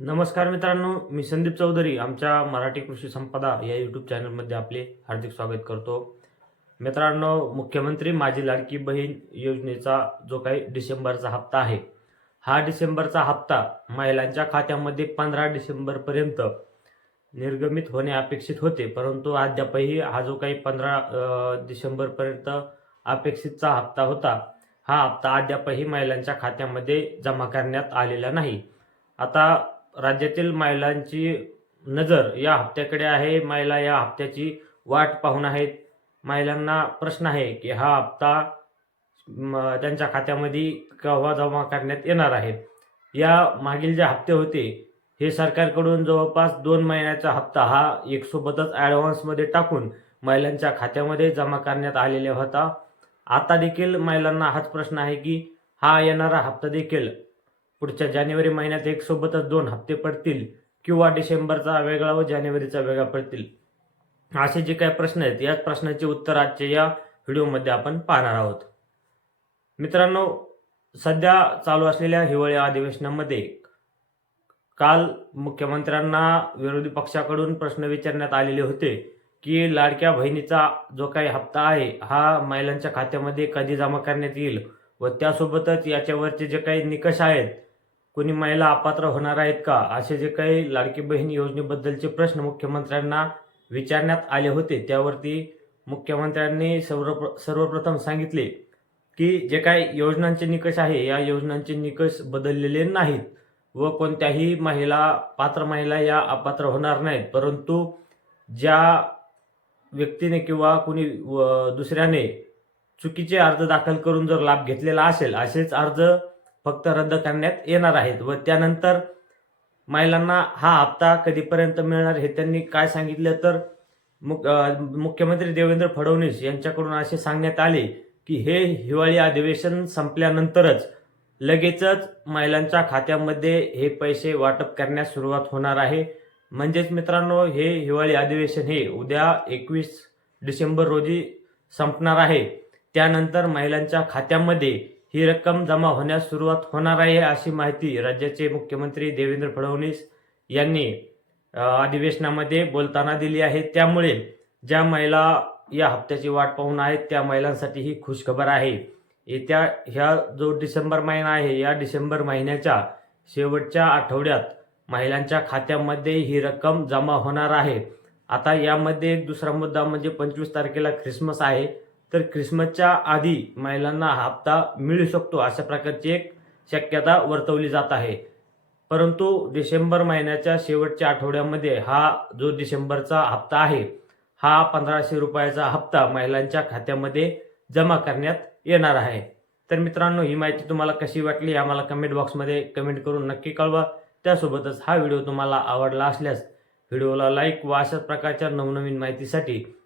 नमस्कार मित्रांनो मी संदीप चौधरी आमच्या मराठी कृषी संपदा या यूट्यूब चॅनलमध्ये आपले हार्दिक स्वागत करतो. मित्रांनो मुख्यमंत्री माझी लाडकी बहीण योजनेचा जो काही डिसेंबरचा हप्ता आहे हा डिसेंबरचा हप्ता महिलांच्या खात्यामध्ये पंधरा डिसेंबरपर्यंत निर्गमित होणे अपेक्षित होते परंतु अद्यापही हा जो काही पंधरा डिसेंबरपर्यंत अपेक्षितचा हप्ता होता हा हप्ता अद्यापही महिलांच्या खात्यामध्ये जमा करण्यात आलेला नाही. आता राज्यातील महिलांची नजर या हप्त्याकडे आहे. महिला या हप्त्याची वाट पाहून आहेत. महिलांना प्रश्न आहे की हा हप्ता त्यांच्या खात्यामध्ये केव्हा जमा करण्यात येणार आहे? या मागील जे हप्ते होते हे सरकारकडून जवळपास दोन महिन्याचा हप्ता हा एकसोबतच ॲडव्हान्समध्ये टाकून महिलांच्या खात्यामध्ये जमा करण्यात आलेला होता. आता देखील महिलांना हाच प्रश्न आहे की हा येणारा हप्ता देखील पुढच्या जानेवारी महिन्यात एक सोबतच दोन हप्ते पडतील किंवा डिसेंबरचा वेगळा व जानेवारीचा वेगळा पडतील. असे जे काही प्रश्न आहेत याच प्रश्नाचे उत्तर आजच्या या व्हिडिओमध्ये आपण पाहणार आहोत. मित्रांनो सध्या चालू असलेल्या हिवाळी अधिवेशनामध्ये काल मुख्यमंत्र्यांना विरोधी पक्षाकडून प्रश्न विचारण्यात आलेले होते की लाडक्या बहिणीचा जो काही हप्ता आहे हा महिलांच्या खात्यामध्ये कधी जमा करण्यात येईल व त्यासोबतच याच्यावरचे जे काही निकष आहेत कोणी महिला अपात्र होणार आहेत का? असे जे काही लाडकी बहीण योजनेबद्दलचे प्रश्न मुख्यमंत्र्यांना विचारण्यात आले होते त्यावरती मुख्यमंत्र्यांनी सर्व सर्वप्रथम सांगितले की जे काही योजनांचे निकष आहे या योजनांचे निकष बदललेले नाहीत व कोणत्याही महिला पात्र महिला या अपात्र होणार नाहीत. परंतु ज्या व्यक्तीने किंवा कुणी व- दुसऱ्याने चुकीचे अर्ज दाखल करून जर लाभ घेतलेला असेल असेच अर्ज फक्त रद्द करण्यात येणार आहेत व त्यानंतर महिलांना हा हप्ता कधीपर्यंत मिळणार हे त्यांनी काय सांगितलं तर मुख मुख्यमंत्री देवेंद्र फडणवीस यांच्याकडून असे सांगण्यात आले की हे हिवाळी अधिवेशन संपल्यानंतरच लगेचच महिलांच्या खात्यामध्ये हे पैसे वाटप करण्यास सुरुवात होणार आहे. म्हणजेच मित्रांनो हे हिवाळी अधिवेशन हे उद्या एकवीस डिसेंबर रोजी संपणार आहे. त्यानंतर महिलांच्या खात्यामध्ये ही रक्कम जमा होण्यास सुरुवात होणार आहे अशी माहिती राज्याचे मुख्यमंत्री देवेंद्र फडणवीस यांनी अधिवेशनामध्ये बोलताना दिली आहे. त्यामुळे ज्या महिला या हप्त्याची वाट पाहून आहेत त्या महिलांसाठी ही खुशखबर आहे. येत्या ह्या जो डिसेंबर महिना आहे या डिसेंबर महिन्याच्या शेवटच्या आठवड्यात महिलांच्या खात्यामध्ये ही रक्कम जमा होणार आहे. आता यामध्ये एक दुसरा मुद्दा म्हणजे पंचवीस तारखेला ख्रिसमस आहे. तर ख्रिसमसच्या आधी महिलांना हा हप्ता मिळू शकतो अशा प्रकारची एक शक्यता वर्तवली जात आहे. परंतु डिसेंबर महिन्याच्या शेवटच्या आठवड्यामध्ये हा जो डिसेंबरचा हप्ता आहे हा पंधराशे रुपयाचा हप्ता महिलांच्या खात्यामध्ये जमा करण्यात येणार आहे. तर मित्रांनो ही माहिती तुम्हाला कशी वाटली आम्हाला कमेंट बॉक्समध्ये कमेंट करून नक्की कळवा. त्यासोबतच हा व्हिडिओ तुम्हाला आवडला असल्यास व्हिडिओला लाईक व अशाच प्रकारच्या नवनवीन माहितीसाठी